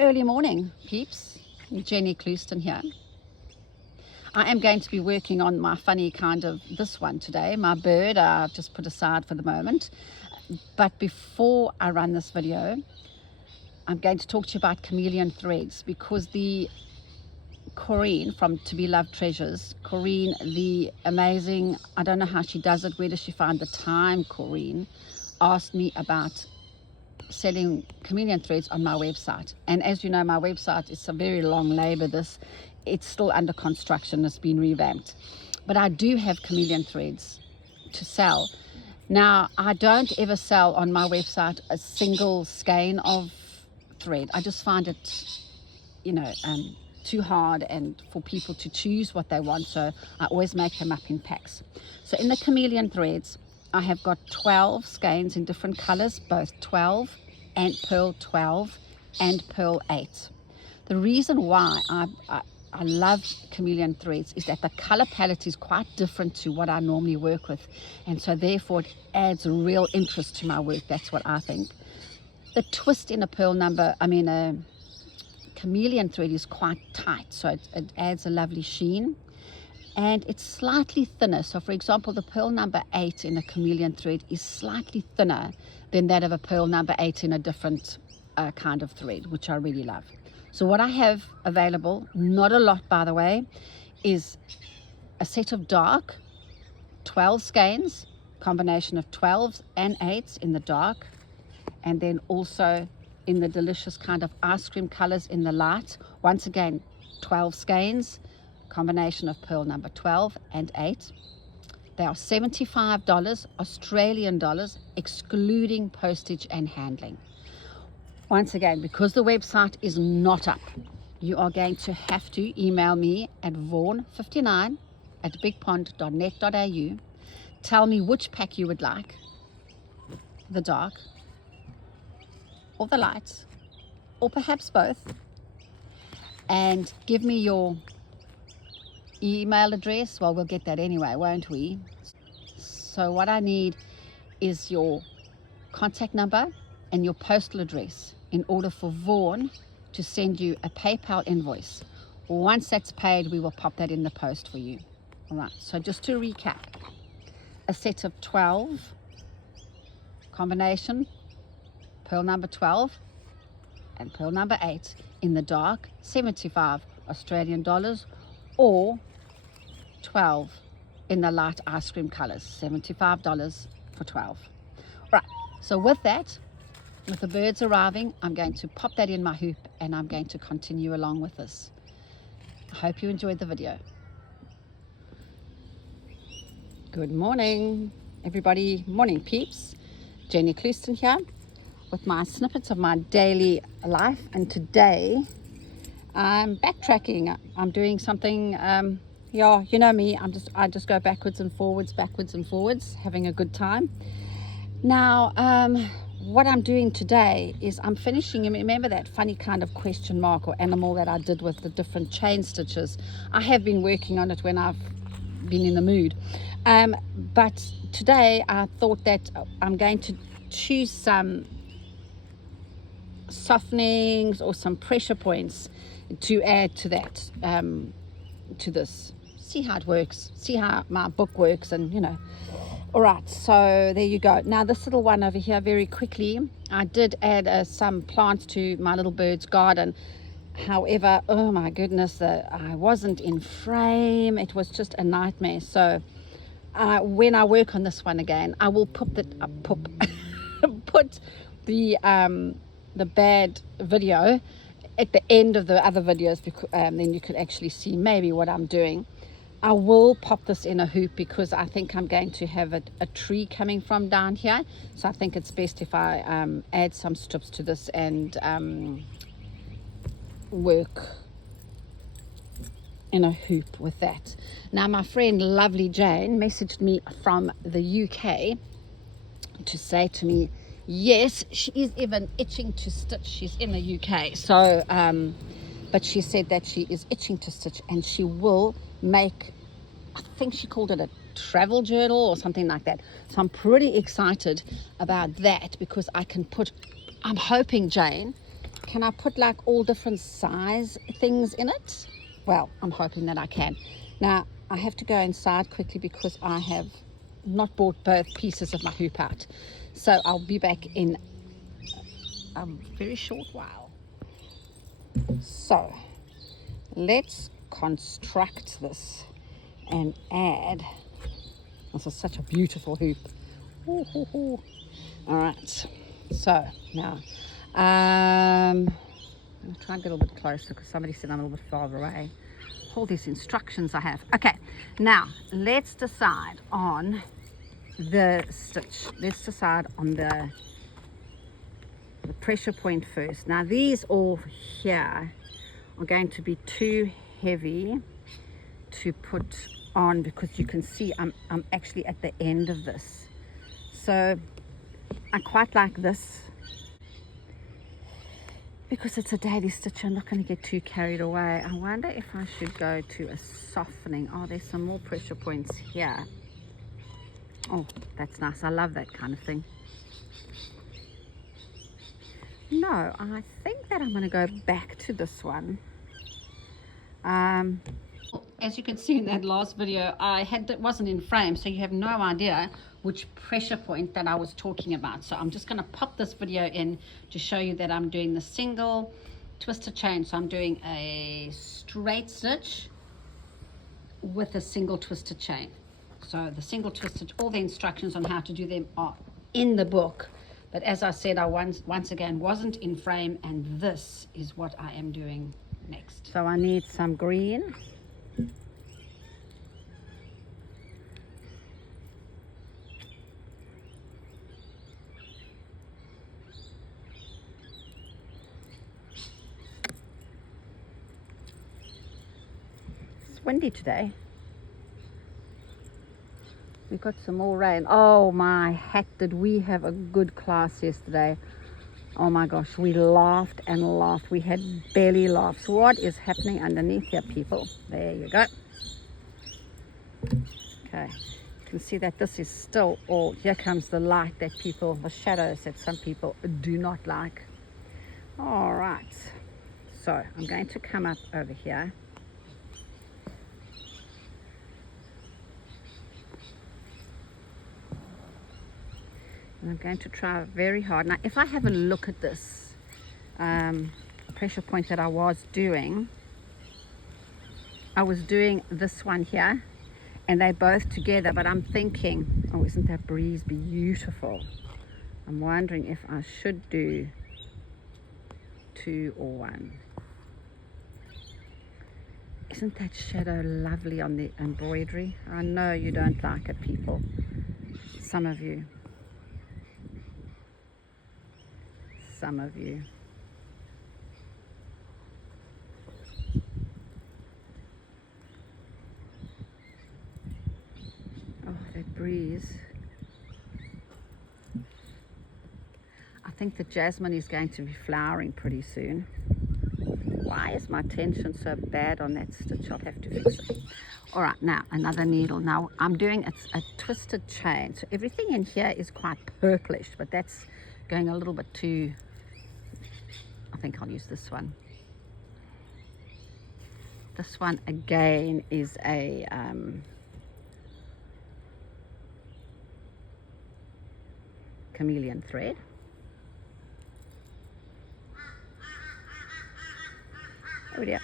Early morning, peeps. Jenny Clouston here. I am going to be working on my funny kind of this one today. My bird I've just put aside for the moment. But before I run this video, I'm going to talk to you about Chameleon threads, because the Corinne from To Be Loved Treasures, Corinne, the amazing, I don't know how she does it, where does she find the time, Corinne, asked me about selling Chameleon threads on my website. And as you know, my website is a very long labor. It's still under construction. It's been revamped, but I do have Chameleon threads to sell. Now, I don't ever sell on my website a single skein of thread. I just find it, too hard and for people to choose what they want, so I always make them up in packs. So in the Chameleon threads, I have got 12 skeins in different colors, both 12 and Pearl 12 and Pearl 8. The reason why I love Chameleon threads is that the color palette is quite different to what I normally work with, and so therefore it adds real interest to my work. That's what I think. The twist in a Chameleon thread is quite tight, so it adds a lovely sheen. And it's slightly thinner. So for example, the Pearl number 8 in a Chameleon thread is slightly thinner than that of a Pearl number 8 in a different kind of thread, which I really love. So what I have available, not a lot by the way, is a set of dark 12 skeins, combination of 12s and 8s in the dark, and then also in the delicious kind of ice cream colors in the light. Once again, 12 skeins, combination of Pearl number 12 and 8. They are $75 Australian dollars, excluding postage and handling. Once again, because the website is not up, you are going to have to email me at vaughan59@bigpond.net.au. Tell me which pack you would like, the dark or the light, or perhaps both, and give me your email address. Well, we'll get that anyway, won't we? So what I need is your contact number and your postal address in order for Vaughan to send you a PayPal invoice. Once that's paid, we will pop that in the post for you. All right, so just to recap, a set of 12 combination Pearl number 12 and Pearl number 8 in the dark, 75 Australian dollars, or 12 in the light ice cream colors, $75 for 12. Right, so with that, with the birds arriving, I'm going to pop that in my hoop and I'm going to continue along with this. I hope you enjoyed the video. Good morning, everybody. Morning, peeps. Jenny Clouston here with my snippets of my daily life, and today I'm backtracking. I'm doing something, you know me, I just go backwards and forwards, having a good time. Now, what I'm doing today is I'm finishing, remember that funny kind of question mark or animal that I did with the different chain stitches? I have been working on it when I've been in the mood. But today I thought that I'm going to choose some softenings or some pressure points to add to that, to this. See how it works, see how my book works, and all right, so there you go. Now this little one over here, very quickly, I did add some plants to my little bird's garden. However, oh my goodness, I wasn't in frame. It was just a nightmare. So when I work on this one again, I will put the bad video at the end of the other videos, because then you could actually see maybe what I'm doing. I will pop this in a hoop because I think I'm going to have a tree coming from down here, so I think it's best if I add some strips to this and work in a hoop with that. Now my friend lovely Jane messaged me from the UK to say to me, yes, she is even itching to stitch. She's in the UK, so but she said that she is itching to stitch and she will make, I think she called it a travel journal or something like that. So I'm pretty excited about that, because I can put, I'm hoping, Jane, can I put like all different size things in it? Well, I'm hoping that I can. Now I have to go inside quickly because I have not bought both pieces of my hoop out, so I'll be back in a very short while. So let's construct this and add. This is such a beautiful hoop. Ooh, ooh, ooh. All right, so now I'm going to try and get a little bit closer because somebody said I'm a little bit farther away. All these instructions I have. Okay, now let's decide on the stitch. Let's decide on the pressure point first. Now these all here are going to be too heavy to put on because you can see I'm actually at the end of this. So I quite like this because it's a daily stitch. I'm not going to get too carried away. I wonder if I should go to a softening. Oh, there's some more pressure points here. Oh, that's nice. I love that kind of thing. No, I think that I'm going to go back to this one. As you can see in that last video, it wasn't in frame, so you have no idea which pressure point that I was talking about. So I'm just going to pop this video in to show you that I'm doing the single twisted chain. So I'm doing a straight stitch with a single twisted chain. So the single twisted, all the instructions on how to do them are in the book. But as I said, I once again wasn't in frame, and this is what I am doing next. So I need some green. It's windy today. We got some more rain. Oh my heck, did we have a good class yesterday. Oh my gosh, we laughed and laughed. We had belly laughs. What is happening underneath here, people? There you go. Okay, you can see that this is still all, here comes the light that people, the shadows that some people do not like. All right, so I'm going to come up over here. And I'm going to try very hard. Now, if I have a look at this pressure point that I was doing this one here, and they're both together, but I'm thinking, oh, isn't that breeze beautiful? I'm wondering if I should do 2 or 1. Isn't that shadow lovely on the embroidery? I know you don't like it, people. Some of you. Some of you. Oh, that breeze. I think the jasmine is going to be flowering pretty soon. Why is my tension so bad on that stitch? I'll have to fix it. All right, now another needle. Now I'm doing a twisted chain, so everything in here is quite purplish, but that's going a little bit too. I think I'll use this one. This one again is a Chameleon thread. Oh dear.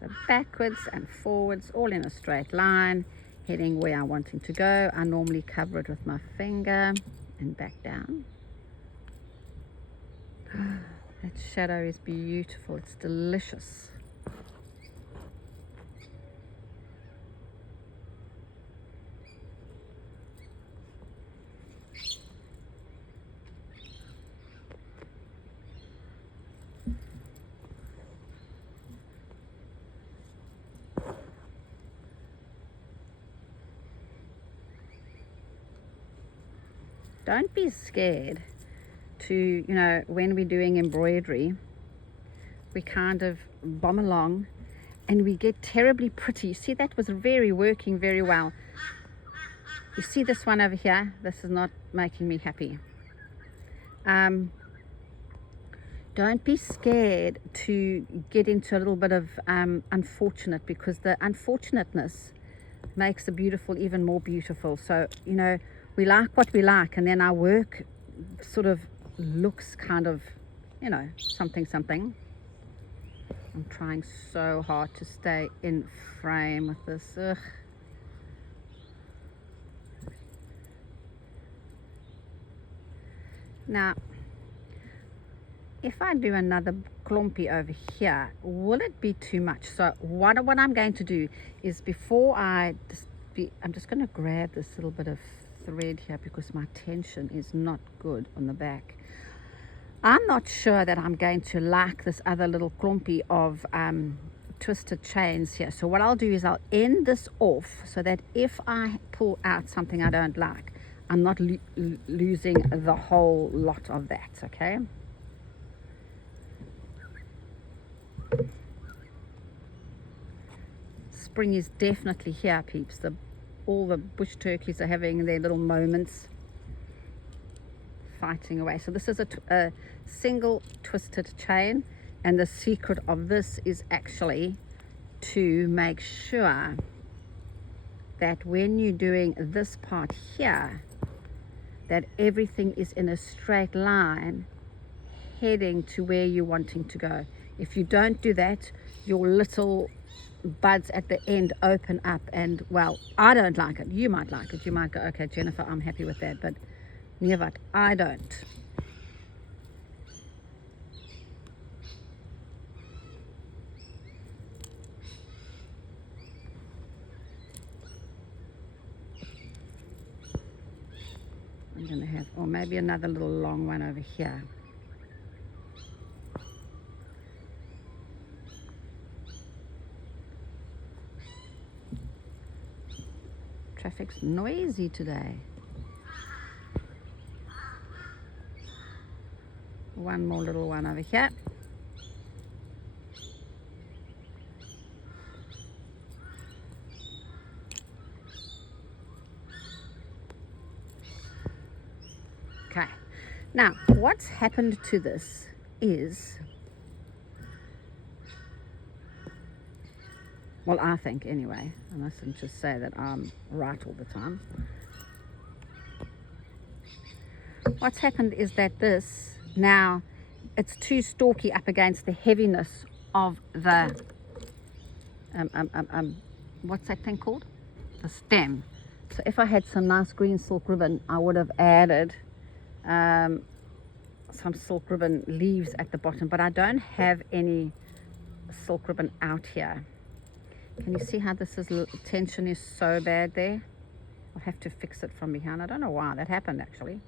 So backwards and forwards, all in a straight line, heading where I'm wanting to go. I normally cover it with my finger and back down. That shadow is beautiful. It's delicious. Don't be scared to, you know, when we're doing embroidery, we kind of bomb along and we get terribly pretty. See, that was working very well. You see this one over here? This is not making me happy. Don't be scared to get into a little bit of unfortunate, because the unfortunateness makes the beautiful even more beautiful. So, you know, we like what we like, and then our work sort of looks kind of, you know, something. I'm trying so hard to stay in frame with this. Ugh. Now, if I do another clumpy over here, will it be too much? So what I'm going to do is, before I'm just going to grab this little bit of thread here, because my tension is not good on the back. I'm not sure that I'm going to like this other little clumpy of twisted chains here. So what I'll do is I'll end this off, so that if I pull out something I don't like, I'm not losing the whole lot of that, okay? Spring is definitely here, peeps. All the bush turkeys are having their little moments, fighting away. So this is a single twisted chain, and the secret of this is actually to make sure that when you're doing this part here, that everything is in a straight line heading to where you're wanting to go. If you don't do that, your little buds at the end open up, and, well, I don't like it. You might like it. You might go, okay, Jennifer, I'm happy with that, but never, I don't. I'm gonna have, or maybe another little long one over here. Traffic's noisy today. One more little one over here. Okay, now what's happened to this is, well, I think anyway, I mustn't just say that I'm right all the time. What's happened is that this, now it's too stalky up against the heaviness of the what's that thing called? The stem. So if I had some nice green silk ribbon, I would have added some silk ribbon leaves at the bottom, but I don't have any silk ribbon out here. Can you see how this is, tension is so bad there? I'll have to fix it from behind. I don't know why that happened actually.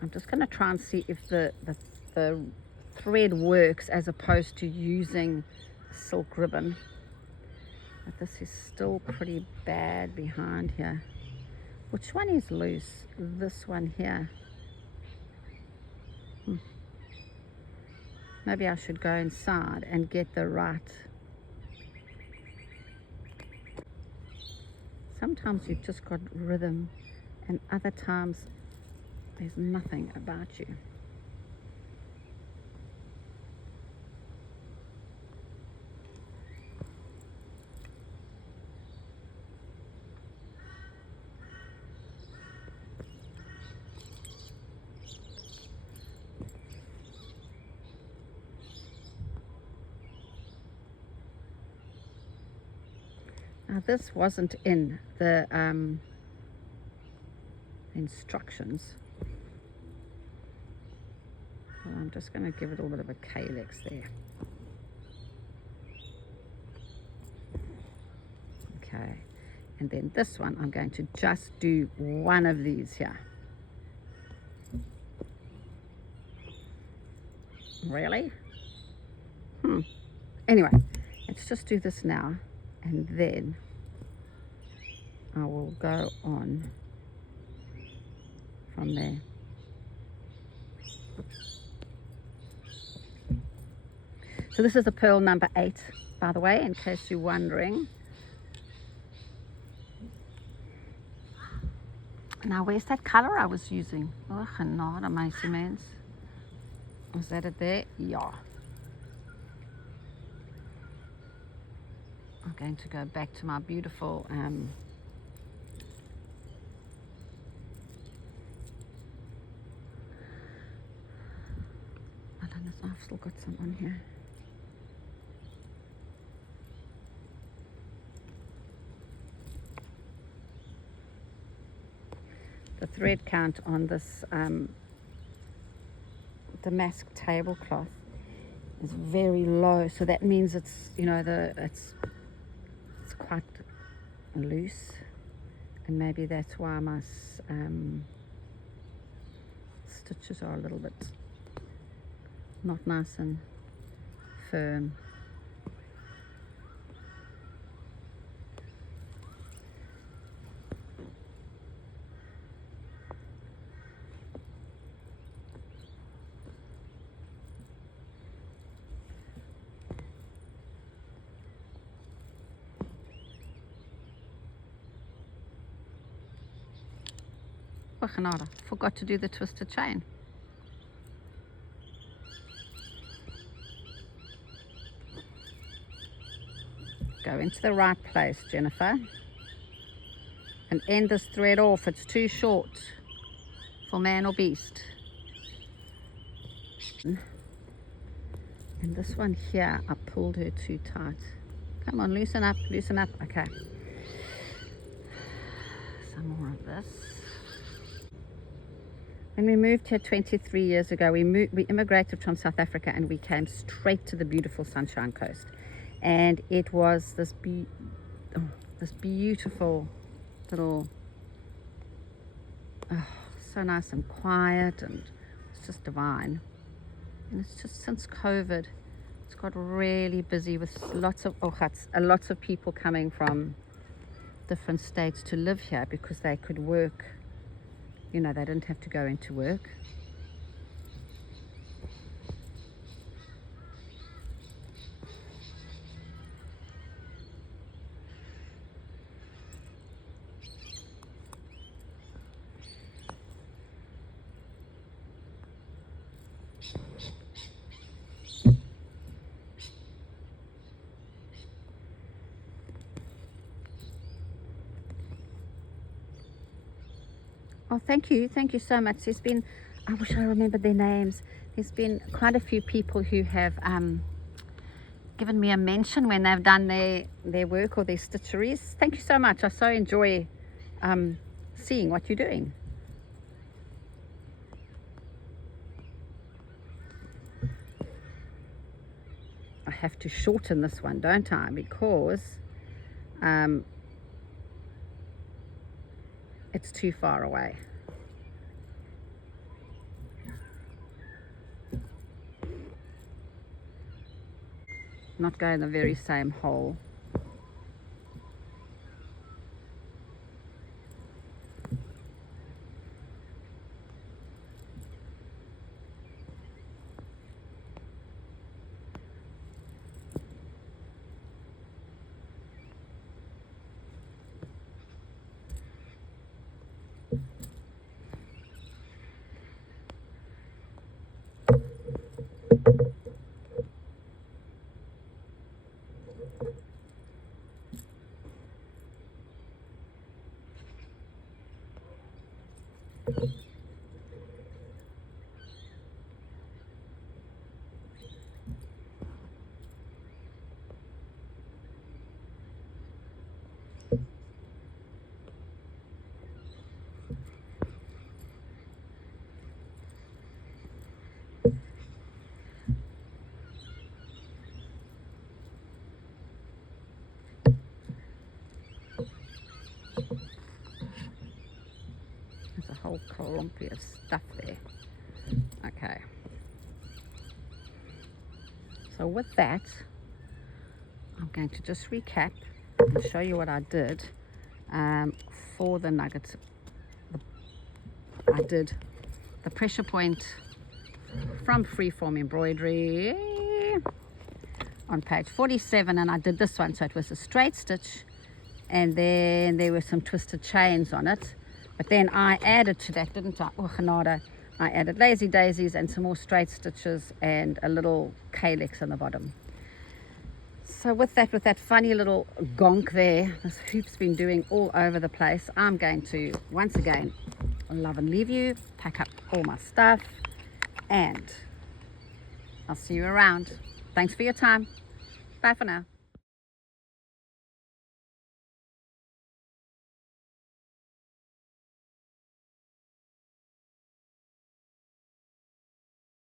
I'm just going to try and see if the thread works as opposed to using silk ribbon. But this is still pretty bad behind here. Which one is loose? This one here. Maybe I should go inside and get the right. Sometimes you've just got rhythm, and other times there's nothing about you. Now this wasn't in the instructions. Well, I'm just going to give it a little bit of a calyx there. Okay, and then this one I'm going to just do one of these here. Really? Anyway, let's just do this now, and then I will go on from there. So this is a pearl number 8. by the way, in case you're wondering. Now, where's that color I was using? Oh, genade, my cements. Was that it there? Yeah. I'm going to go back to my beautiful I don't know, I've still got some on here. The thread count on this damask tablecloth is very low, so that means it's, you know, it's quite loose, and maybe that's why my stitches are a little bit not nice and firm. Oh, genade, forgot to do the twisted chain. Go into the right place, Jennifer, and end this thread off. It's too short for man or beast. And this one here, I pulled her too tight. Come on, loosen up, loosen up. Okay. Some more of this. When we moved here 23 years ago, we immigrated from South Africa, and we came straight to the beautiful Sunshine Coast. And it was this beautiful little, so nice and quiet, and it's just divine. And it's just since COVID, it's got really busy with lots of people coming from different states to live here because they could work. You know, they didn't have to go into work. Oh, thank you so much. There's been, I wish I remembered their names. There's been quite a few people who have given me a mention when they've done their work or their stitcheries. Thank you so much. I so enjoy seeing what you're doing. I have to shorten this one, don't I? Because it's too far away. Not go in the very same hole. There's a whole clumpy of stuff there. Okay. So with that, I'm going to just recap and show you what I did for the nuggets. I did the pressure point from Freeform Embroidery. on page 47, and I did this one, so it was a straight stitch, and then there were some twisted chains on it. But then I added to that, didn't I? Oh, genade. I added lazy daisies and some more straight stitches and a little calyx on the bottom. So with that funny little gonk there, this hoop's been doing all over the place, I'm going to once again love and leave you, pack up all my stuff, and I'll see you around. Thanks for your time. Bye for now.